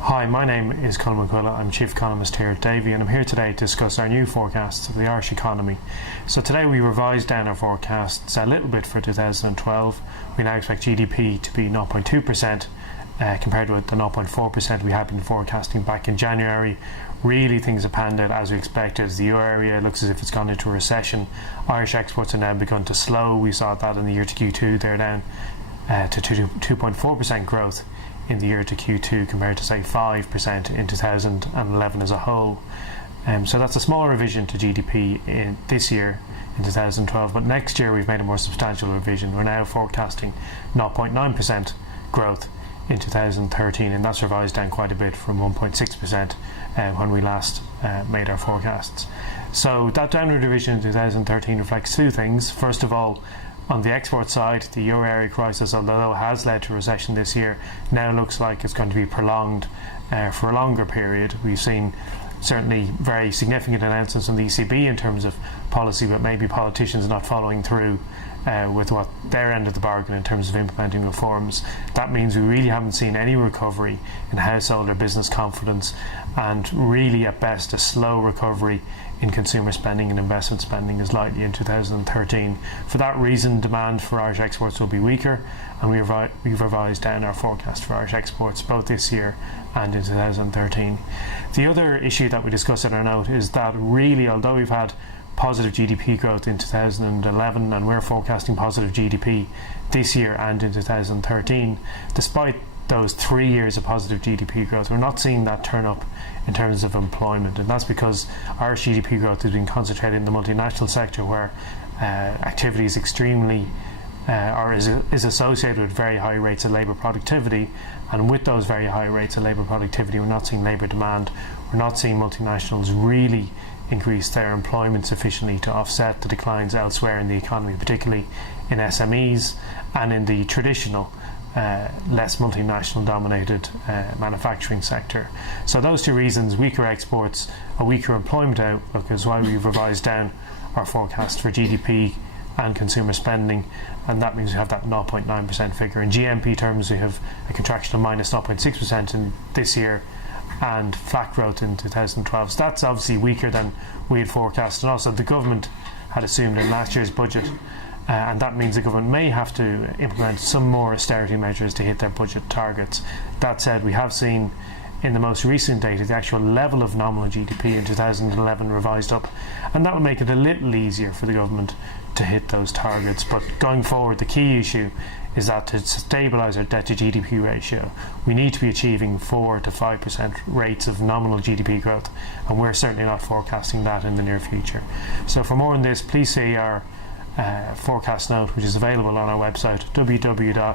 Hi, my name is Conall Mac Coille. I'm Chief Economist here at Davy, and I'm here today to discuss our new forecasts of the Irish economy. So today we revised down our forecasts a little bit for 2012. We now expect GDP to be 0.2%, compared with the 0.4% we had been forecasting back in January. Really, things have panned out as we expected. The euro area looks as if it's gone into a recession. Irish exports are now begun to slow. We saw that in the year to Q2. They're down to 2.4% growth in the year to Q2 compared to say 5% in 2011 as a whole. So that's a small revision to GDP in this year in 2012, but next year we've made a more substantial revision. We're now forecasting 0.9% growth in 2013, and that's revised down quite a bit from 1.6% when we last made our forecasts. So that downward revision in 2013 reflects two things. First of all, on the export side, the euro area crisis, although it has led to a recession this year, now looks like it's going to be prolonged for a longer period. We've seen certainly very significant announcements from the ECB in terms of policy, but maybe politicians not following through with what their end of the bargain in terms of implementing reforms. That means we really haven't seen any recovery in household or business confidence, and really at best a slow recovery in consumer spending and investment spending is likely in 2013. For that reason, demand for Irish exports will be weaker, and we've revised down our forecast for Irish exports both this year and in 2013. The other issue that we discussed in our note is that really, although we've had positive GDP growth in 2011 and we're forecasting positive GDP this year and in 2013, despite those 3 years of positive GDP growth, we're not seeing that turn up in terms of employment, and that's because Irish GDP growth has been concentrated in the multinational sector, where activity is extremely is associated with very high rates of labour productivity, and with those very high rates of labour productivity we're not seeing labour demand. We're not seeing multinationals really increase their employment sufficiently to offset the declines elsewhere in the economy, particularly in SMEs and in the traditional less multinational dominated manufacturing sector. So those two reasons, weaker exports, a weaker employment outlook, is why we've revised down our forecast for GDP and consumer spending, and that means we have that 0.9% figure. In GMP terms, we have a contraction of minus 0.6% in this year and flat growth in 2012. So that's obviously weaker than we had forecast, and also the government had assumed in last year's budget, and that means the government may have to implement some more austerity measures to hit their budget targets. That said, we have seen in the most recent data the actual level of nominal GDP in 2011 revised up, and that will make it a little easier for the government to hit those targets. But going forward, the key issue is that to stabilise our debt to GDP ratio, we need to be achieving 4 to 5% rates of nominal GDP growth, and we're certainly not forecasting that in the near future. So for more on this, please see our forecast note, which is available on our website www.davy.ie.